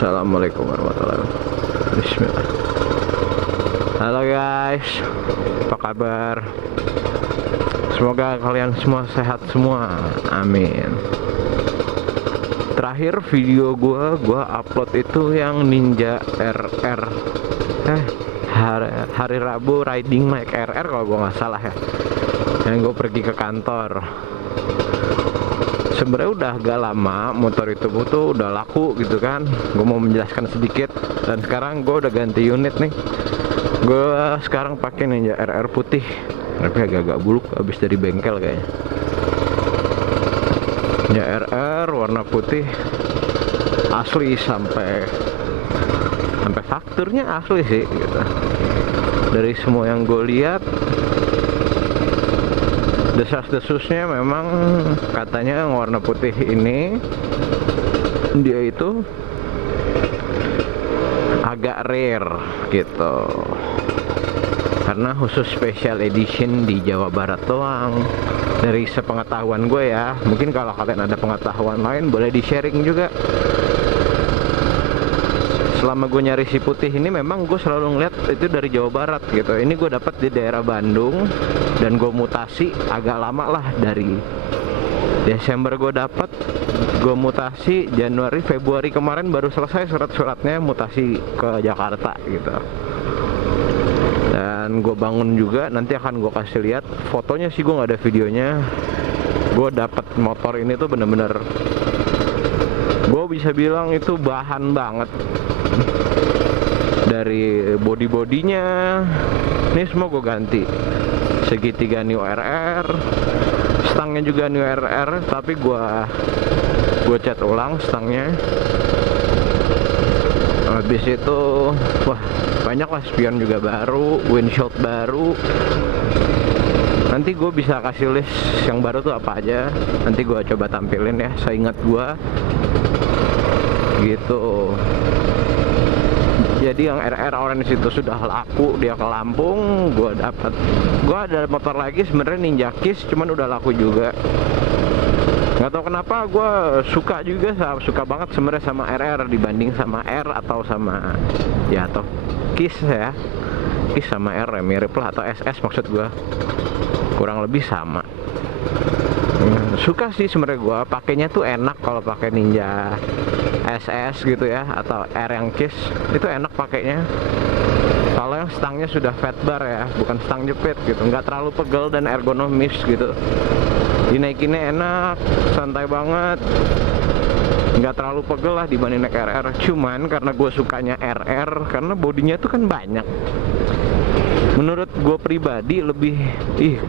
Assalamualaikum warahmatullahi wabarakatuh. Bismillah. Halo guys, apa kabar? Semoga kalian semua sehat semua, amin. Terakhir video gua upload itu yang Ninja RR hari Rabu riding Mike RR kalau gua nggak salah ya, yang gue pergi ke kantor. Sebenarnya udah agak lama motor itu tuh udah laku gitu kan. Gue mau menjelaskan sedikit, dan sekarang gue udah ganti unit nih. Gue sekarang pakai Ninja RR putih, tapi agak-agak buluk habis dari bengkel kayaknya. Ninja RR warna putih asli, sampai fakturnya asli sih gitu. Dari semua yang gue lihat, desas-desusnya memang katanya yang warna putih ini dia itu agak rare gitu, karena khusus special edition di Jawa Barat doang. Dari sepengetahuan gue ya, mungkin kalau kalian ada pengetahuan lain boleh di sharing juga. Selama gue nyari si putih ini memang gue selalu ngeliat itu dari Jawa Barat gitu. Ini gue dapat di daerah Bandung, dan gue mutasi agak lama lah, dari Desember gue dapat, gue mutasi Januari Februari kemarin baru selesai surat-suratnya mutasi ke Jakarta gitu. Dan gue bangun juga, nanti akan gue kasih lihat fotonya sih, gue nggak ada videonya. Gue dapat motor ini tuh bener-bener, gue bisa bilang itu bahan banget. Dari body-bodinya ini semua gue ganti, segitiga New RR, stangnya juga New RR, tapi gue cat ulang stangnya. Habis itu wah banyak lah, spion juga baru, windshield baru. Nanti gue bisa kasih list yang baru tuh apa aja, nanti gue coba tampilin ya, seingat gue gitu. Jadi yang RR orange itu sudah laku, dia ke Lampung. Gue ada motor lagi sebenarnya, Ninja Kiss, cuman udah laku juga. Nggak tahu kenapa gue suka banget sebenarnya sama RR dibanding sama R atau sama ya, atau Kiss ya. Kiss sama R ya mirip lah, atau SS maksud gue, kurang lebih sama. Suka sih sebenarnya gue pakainya tuh enak kalau pakai Ninja SS gitu ya, atau R yang Kiss itu enak pakainya. Kalau yang stangnya sudah fat bar ya, bukan stang jepit gitu, nggak terlalu pegel dan ergonomis gitu. Dinaikinnya enak, santai banget, nggak terlalu pegel lah dibanding naik RR. Cuman karena gue sukanya RR karena bodinya tuh kan banyak, menurut gue pribadi lebih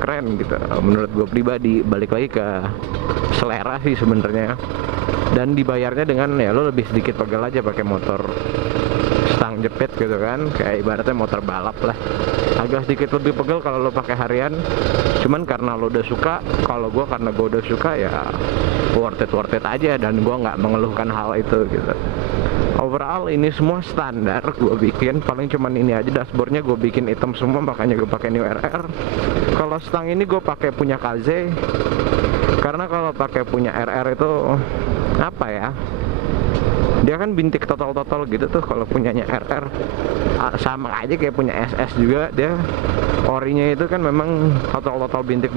keren gitu. Menurut gue pribadi, balik lagi ke selera sih sebenarnya, dan dibayarnya dengan ya lo lebih sedikit pegel aja pakai motor stang jepit gitu kan, kayak ibaratnya motor balap lah, agak sedikit lebih pegel kalau lo pakai harian. Cuman karena lo udah suka, kalau gue karena gue udah suka ya worth it aja, dan gue nggak mengeluhkan hal itu gitu. Overall ini semua standar gue bikin, paling cuman ini aja dashboardnya gue bikin hitam semua, makanya gue pakai New RR. Kalau stang ini gue pakai punya KZ, karena kalau pakai punya RR itu apa ya, dia kan bintik total gitu tuh. Kalau punyanya RR sama aja kayak punya SS juga, dia orinya itu kan memang total bintik,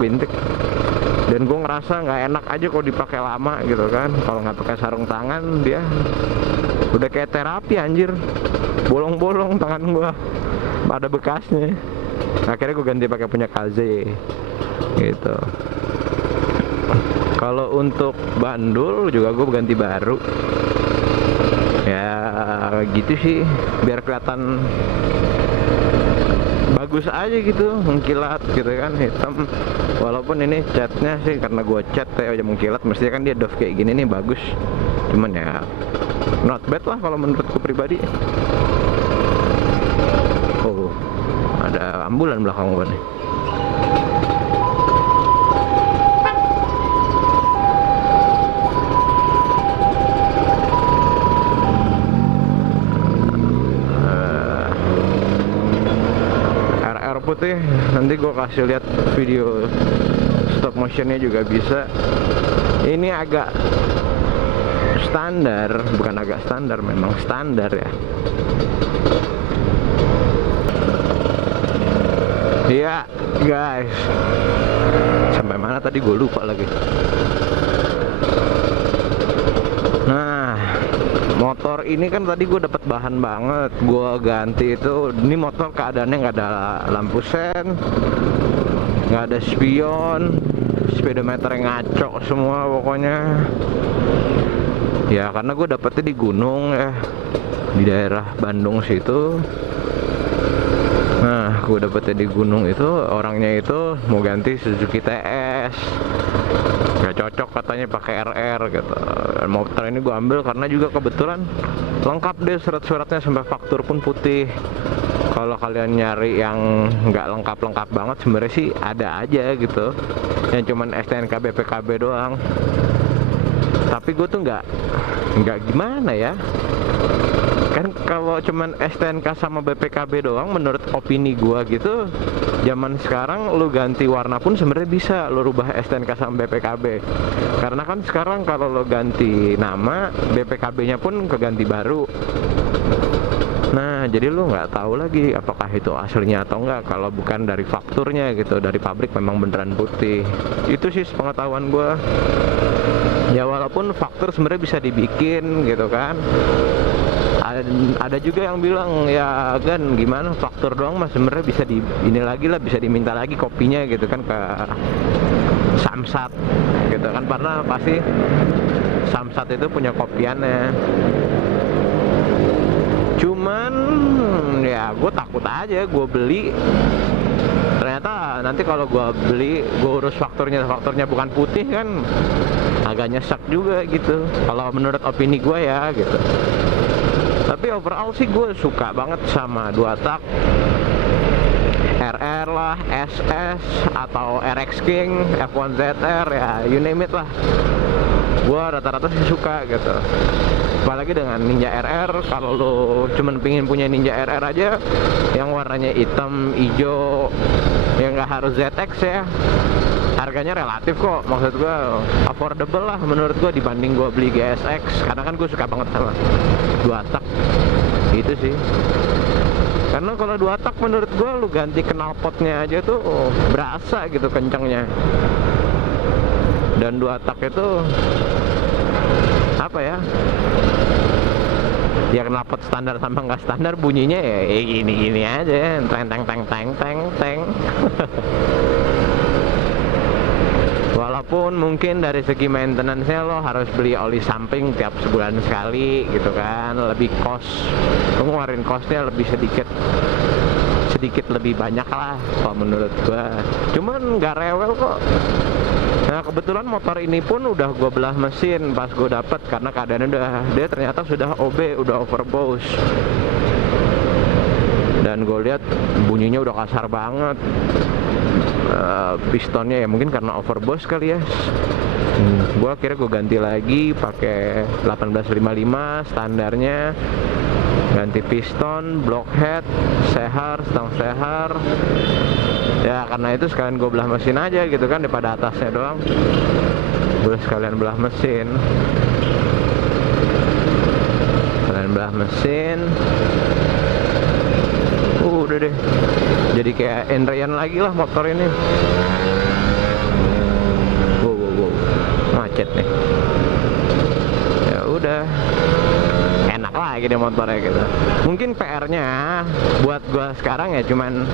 dan gue ngerasa nggak enak aja kalau dipakai lama gitu kan. Kalau nggak pakai sarung tangan, dia udah kayak terapi anjir, bolong-bolong tangan gue, ada bekasnya. Akhirnya gue ganti pakai punya KZ gitu. Kalau untuk bandul juga gue ganti baru ya, gitu sih, biar kelihatan bagus aja gitu, mengkilat gitu kan, hitam. Walaupun ini catnya sih, karena gue cat ya aja mengkilat, mestinya kan dia doff kayak gini nih bagus. Cuman ya not bad lah kalau menurutku pribadi. Oh, ada ambulan belakang gue nih. RR putih, nanti gue kasih lihat video stop motionnya juga bisa. Ini agak standar, bukan agak standar, memang standar ya. Iya guys, sampai mana tadi gue lupa lagi. Nah, motor ini kan tadi gue dapat bahan banget, gue ganti itu. Ini motor keadaannya nggak ada lampu sen, nggak ada spion, speedometernya ngaco semua pokoknya. Ya karena gue dapetnya di gunung ya, di daerah Bandung situ. Nah, gue dapetnya di gunung itu, orangnya itu mau ganti Suzuki TS, gak cocok katanya pakai RR gitu. Dan motor ini gue ambil karena juga kebetulan lengkap deh surat-suratnya, sampai faktur pun putih. Kalau kalian nyari yang nggak lengkap-lengkap banget, sebenarnya sih ada aja gitu, yang cuman STNK BPKB doang. Tapi gue tuh nggak gimana ya, kan kalau cuman STNK sama BPKB doang, menurut opini gua gitu, zaman sekarang lu ganti warna pun sebenarnya bisa lu rubah STNK sama BPKB. Karena kan sekarang kalau lu ganti nama, BPKB-nya pun keganti baru. Nah, jadi lu nggak tahu lagi apakah itu aslinya atau enggak kalau bukan dari fakturnya gitu, dari pabrik memang beneran putih. Itu sih pengetahuan gua. Ya walaupun faktur sebenarnya bisa dibikin gitu kan. Ada juga yang bilang ya Gan, gimana faktur doang mas, sebenarnya bisa di ini lagi lah, bisa diminta lagi kopinya gitu kan ke Samsat gitu kan, karena pasti Samsat itu punya kopiannya. Cuman ya gue takut aja, gue beli ternyata nanti kalau gue beli, gue urus fakturnya bukan putih kan, agak nyesek juga gitu kalau menurut opini gue ya gitu. Tapi overall sih gue suka banget sama 2 tak RR lah, SS atau RX King, F1 ZR, ya you name it lah. Gue rata-rata sih suka gitu. Apalagi dengan Ninja RR, kalau lo cuman pingin punya Ninja RR aja yang warnanya hitam, hijau, yang nggak harus ZX ya, harganya relatif kok, maksud gue affordable lah menurut gue dibanding gue beli GSX. Karena kan gue suka banget sama 2 tak itu sih. Karena kalau 2 tak menurut gue lu ganti knalpotnya aja tuh berasa gitu kencangnya. Dan 2 tak itu apa ya, ya knalpot standar sama nggak standar bunyinya ya gini-gini aja, teng teng teng teng teng teng. Walaupun mungkin dari segi maintenance-nya lo harus beli oli samping tiap sebulan sekali gitu kan, lebih cost, ngeluarin cost-nya lebih sedikit lebih banyak lah kalau menurut gua. Cuman nggak rewel kok. Nah kebetulan motor ini pun udah gua belah mesin pas gua dapet, karena keadaannya dia ternyata sudah OB, udah overboost. Dan gue lihat bunyinya udah kasar banget. Pistonnya ya mungkin karena overboost kali ya. Gue akhirnya gue ganti lagi pakai 1855 standarnya, ganti piston, blockhead, sehar, stang sehar. Ya karena itu sekalian gue belah mesin aja gitu kan, daripada atasnya doang gue sekalian belah mesin. Udah deh, jadi kayak Endrayan lagi lah motor ini. Wow, macet nih. Ya udah, enak lagi deh motornya gitu. Mungkin PR-nya buat gua sekarang ya cuman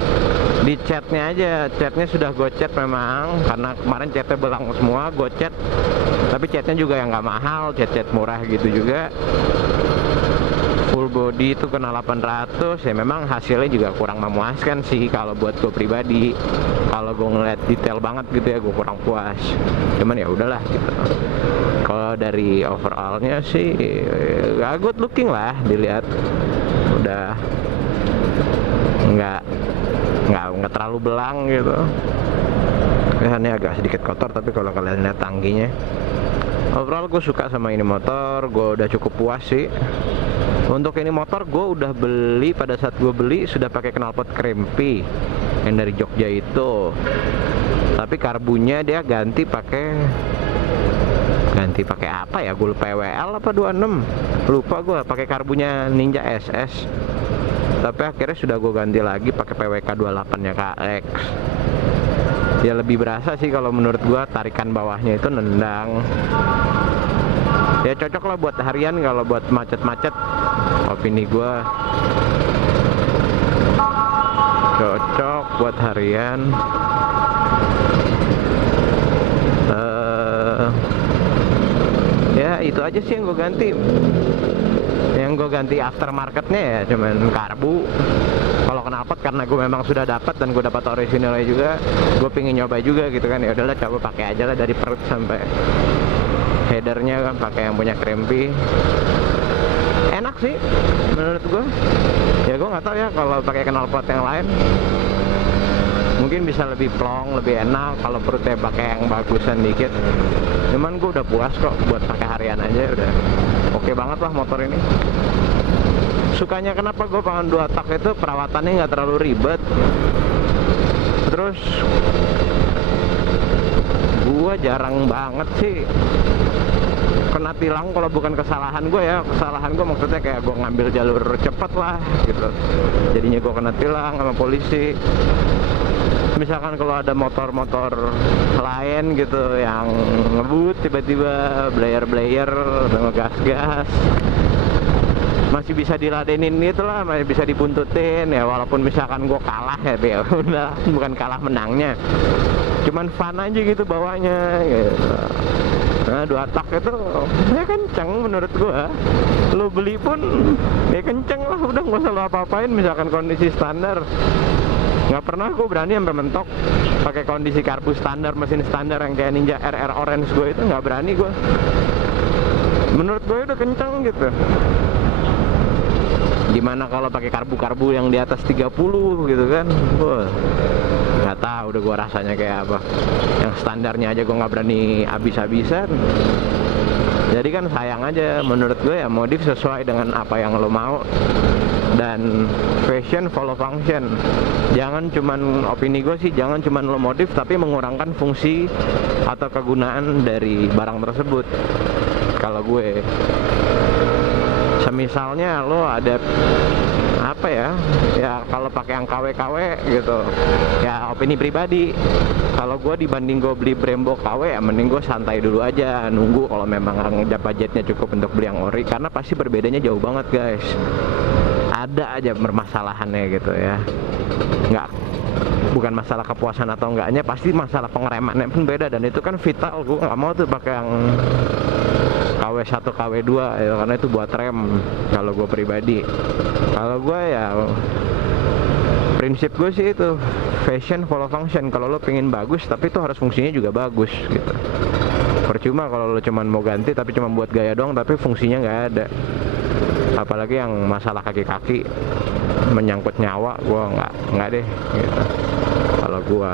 di catnya aja. Catnya sudah gue cat memang, karena kemarin catnya belang semua, gue cat. Tapi catnya juga yang nggak mahal, cat murah gitu juga. Full body itu kena 800, ya memang hasilnya juga kurang memuaskan sih kalau buat gue pribadi. Kalau gue ngeliat detail banget gitu ya, gue kurang puas. Cuman ya udahlah gitu. Kalau dari overallnya sih good looking lah dilihat. Udah nggak terlalu belang gitu. Ya ini agak sedikit kotor, tapi kalau kalian lihat tangkinya, overall gue suka sama ini motor. Gue udah cukup puas sih. Untuk ini motor gue udah beli, pada saat gue beli sudah pakai knalpot Crampy yang dari Jogja itu. Tapi karbunya dia ganti pakai ganti pakai apa ya, gue lupa, PWL apa 26, lupa gue, pakai karbunya Ninja SS. Tapi akhirnya sudah gue ganti lagi pakai PWK 28 nya KX. Ya lebih berasa sih kalau menurut gue, tarikan bawahnya itu nendang. Ya cocok lah buat harian, kalau buat macet-macet opini gue cocok buat harian. Ya itu aja sih yang gue ganti. Yang gue ganti aftermarketnya ya cuman karbu. Kalau knalpot karena gue memang sudah dapat dan gue dapat originalnya juga, gue pengen nyoba juga gitu kan. Ya udahlah, coba pakai aja lah dari perut sampai headernya kan, pakai yang punya Crampy. Enak sih menurut gue. Ya gue nggak tahu ya kalau pakai knalpot yang lain, mungkin bisa lebih plong, lebih enak kalau perutnya pakai yang bagusan dikit. Cuman gue udah puas kok buat pakai harian aja, udah oke banget lah motor ini. Sukanya kenapa gue pengen 2 tak itu, perawatannya nggak terlalu ribet. Terus gue jarang banget sih kena tilang kalau bukan kesalahan gue ya. Kesalahan gue maksudnya kayak gue ngambil jalur cepat lah gitu, jadinya gue kena tilang sama polisi. Misalkan kalau ada motor-motor lain gitu yang ngebut tiba-tiba blayer-blayer atau ngegas-gas, masih bisa diladenin gitu lah, masih bisa dibuntutin ya. Walaupun misalkan gue kalah ya udah, bukan kalah menangnya, cuman fun aja gitu bawanya gitu. Nah 2 tak itu ya kenceng menurut gua. Lo beli pun ya kenceng lah, udah nggak usah lo apa-apain. Misalkan kondisi standar, nggak pernah gue berani sampai mentok pakai kondisi karbu standar, mesin standar yang kayak Ninja RR Orange gue itu nggak berani gue. Menurut gue udah kenceng gitu. Gimana kalau pakai karbu-karbu yang di atas 30 gitu kan? Wah, nggak tahu udah gue rasanya kayak apa. Yang standarnya aja gue nggak berani habis-habisan. Jadi kan sayang aja menurut gue ya, modif sesuai dengan apa yang lo mau. Dan fashion follow function. Jangan cuman, opini gue sih, jangan cuman lo modif tapi mengurangkan fungsi atau kegunaan dari barang tersebut. Kalau gue, semisalnya lo ada apa ya, ya kalau pakai yang KW-KW gitu ya, opini pribadi, kalau gue dibanding gue beli Brembo KW ya mending gue santai dulu aja, nunggu kalau memang budgetnya cukup untuk beli yang ori, karena pasti berbedanya jauh banget guys. Ada aja permasalahannya gitu ya, nggak, bukan masalah kepuasan atau enggaknya, pasti masalah pengeremannya pun beda, dan itu kan vital. Gue nggak mau tuh pakai yang KW1 KW2 ya, karena itu buat rem kalau gue pribadi. Kalau gue ya prinsip gue sih itu fashion follow function. Kalau lo pengen bagus tapi itu harus fungsinya juga bagus gitu. Percuma kalau lo cuman mau ganti tapi cuma buat gaya doang tapi fungsinya nggak ada. Apalagi yang masalah kaki-kaki menyangkut nyawa, gue nggak deh gitu kalau gue.